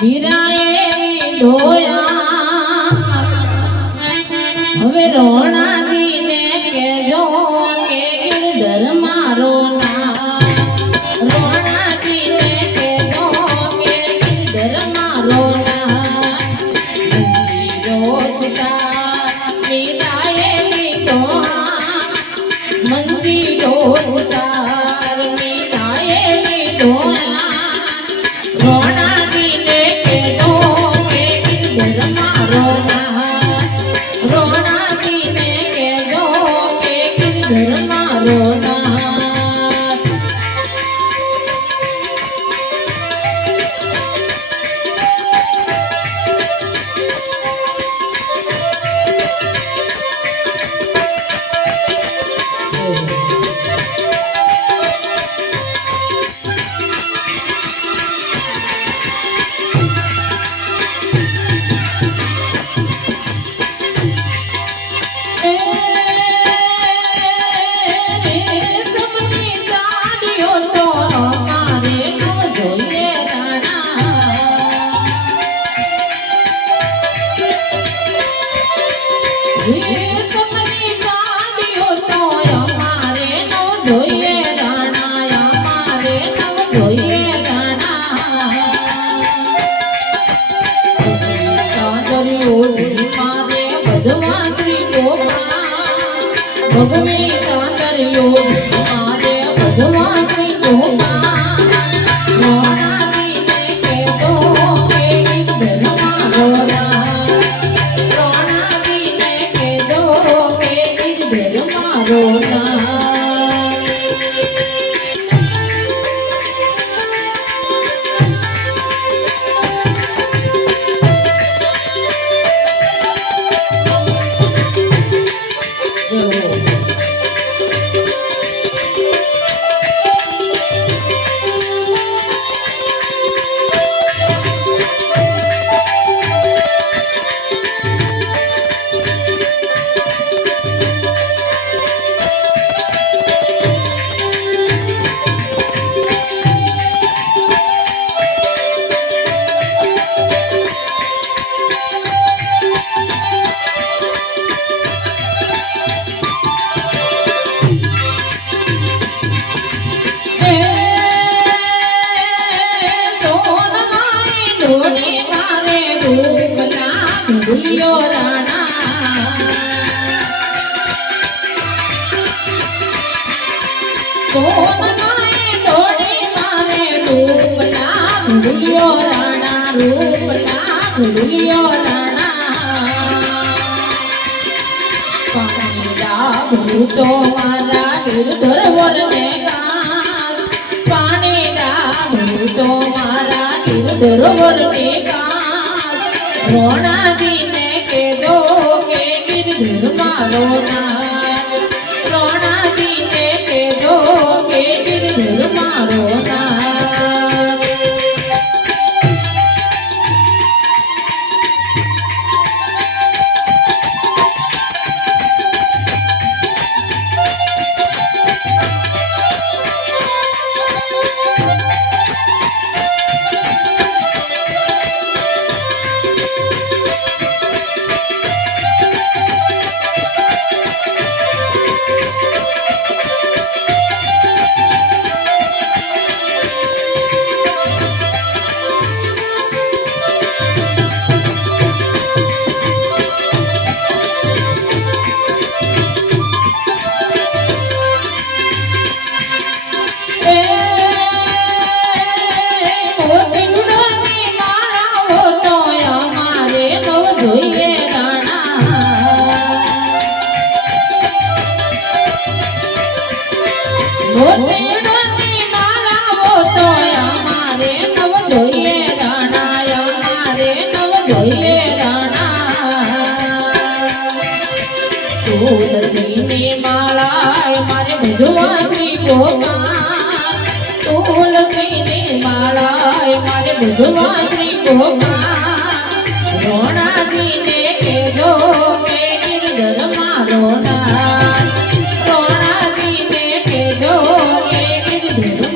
વીરાએ ધોયા હવે રોણાદીને કેજો કે ગિરધર મારો ના રોણાદીને કેજો કે ગિરધર મારો ના વીરાએ ધોયા મંદિરો ઉતાર વીરાએ ધોયા રોણાદીને કેજો કે ગિરધર મારો ના રોણાદીને કેજો કે ગિરધર મારો ના ભગવી સાંકર્યો મારે ભગવાન શ્રી ગોપાલ રોણાદીને કેજો કે ગિરધર મારો ના રોણાદીને કેજો કે ગિરધર મારો ના તો મારા ગિરધર વરને કાલ પાણી ડાળું તો મારા ગિરધર વરને કાલ રોણાદીને કેજો કે ગિરધર મારો ના રોણાદીને કેજો કે ગિરધર મારો ના તુલસીની માળા મારે ભગવાન શ્રી ગોપાલ તુલસીની માળા મારે ભગવાન શ્રી ગોપાલ રોણાદીને કેજો કે ગિરધર મારો ના રોણાદીને કેજો કે ગિરધર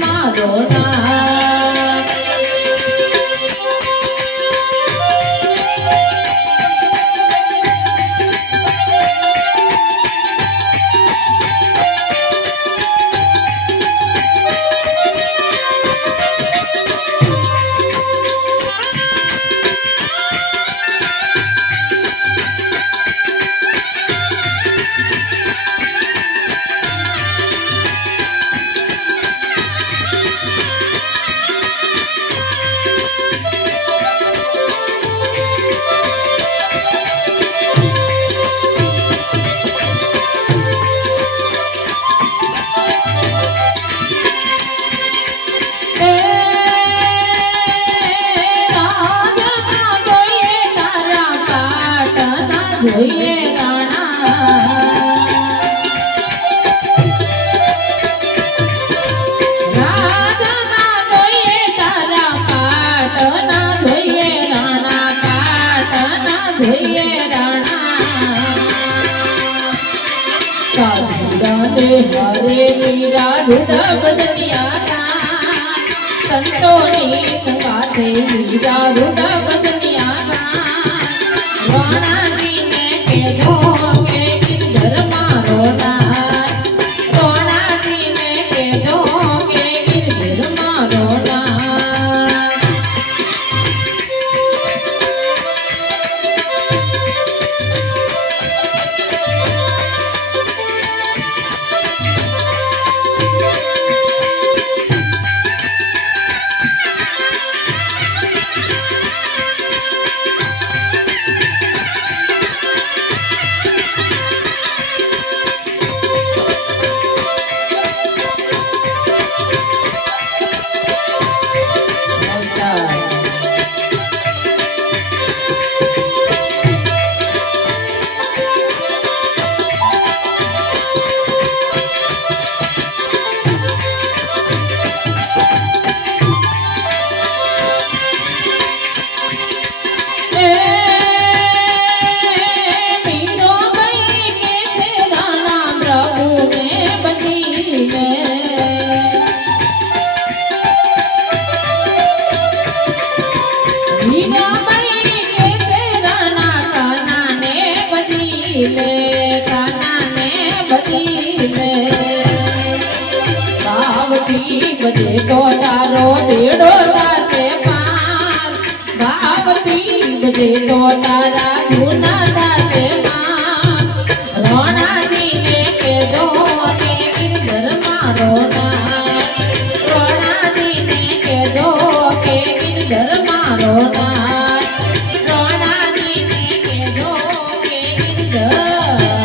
રૂડા ભજનિયા ગાન સંતોની સંગાથે વીરા રૂડા ભજનિયા ગાન રોણાજીને કહેજો કે ગિરધર મારો નાથ રોણાજીને કહેજો કે ગિરધર મારો નાથ બજે તો તારો બેડો સાથે પાર ભાવતી બજે તો તારા જૂના સાથે પાર રોણાજીને કહેજો કે ગિરધર મારો નાથ રોણાજીને કહેજો કે ગિરધર મારો નાથ રોણાજીને કહેજો કે ગિરધર